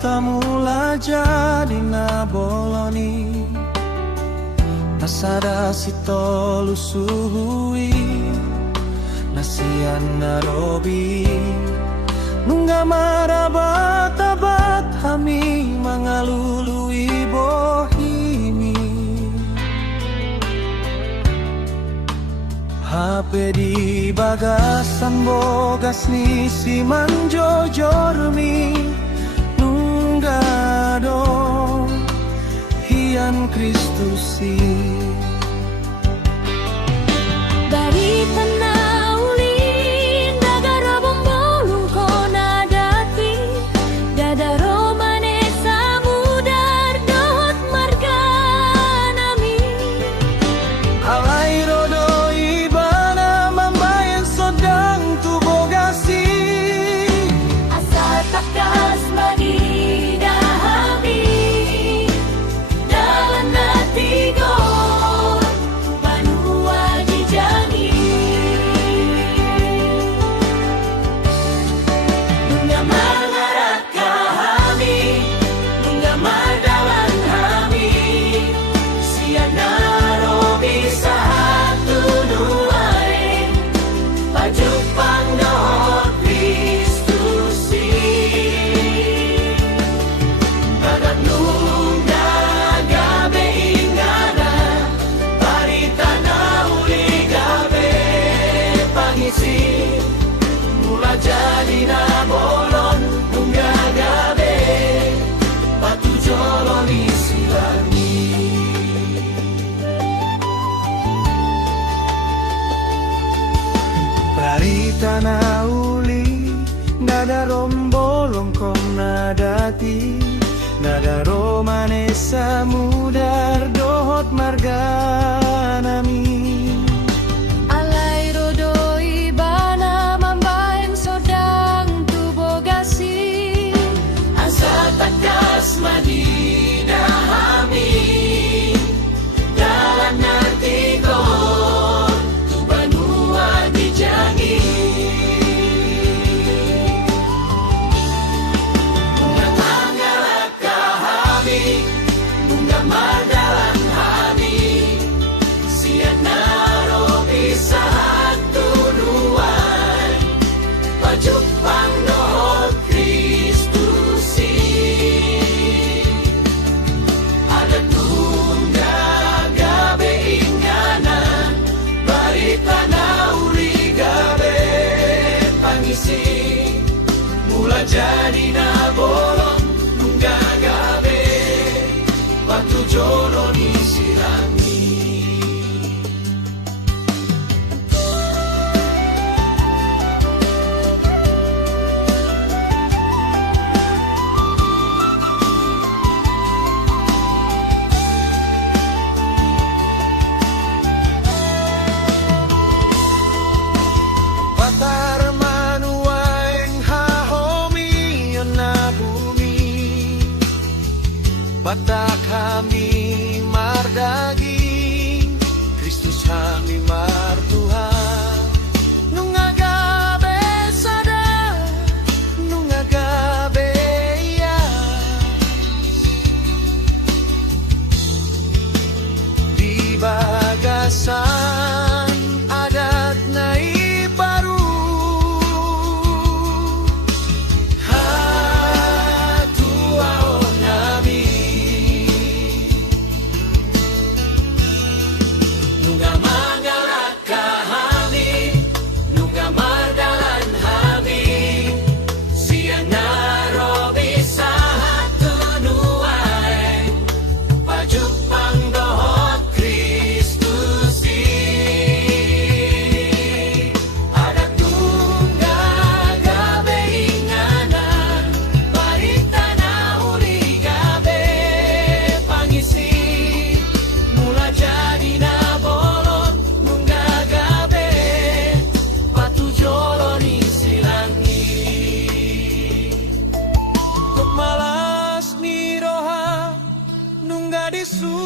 tamula jadi na boloni nasada sito lusuhui nasian narobi nungga marabat-abat hami mangalului bohimi HP di bagasan bogas ni si manjojormi nungga do hian Kristusi dari penauli negara bombolung kona dati dada romane samudar dot marga nami alai rodo ibana mambayan sodang tubogasi asa takas madida hami dalam natigo banua dijani nunga mangarat kahami nunga madalan hami siana robi satu nuai pajupang dohot Kristusi dagat nungga gabe ingana barita nauli gabe pangisi mula jadi na bolon nungga gabe batu jolon isi langit barita nauli nada rombolong kom nadati nada romane samudar dohot marga nami alai rodo ibana mambayan sodang tubogasi asa takas madida hami dalam natigo tu banua dijangi nunga mangalak kahami nunga madalan hami siana robi satu nuai pajupang dohot Kristusi ada tungga gabe ingana barita nauri gabe pangisi mula jadi na bolong nungga gabe batu jolon isi langit Patar manuaing hahomi yon na bumi Batak kami mardaging Kristus kami martuhan nunga gabe sada nunga gabe ya di bagasan adat na ibaru hatuao nami nunga mangalat kahami nunga mardalan hami siana robi satu nuai pajupang dohot Kristusi ada tungga gabe ingana barita nauli gabe pangisi mula jadi na bolon nungga gabe batu jolon isi langit kok malas ni roha nungga disu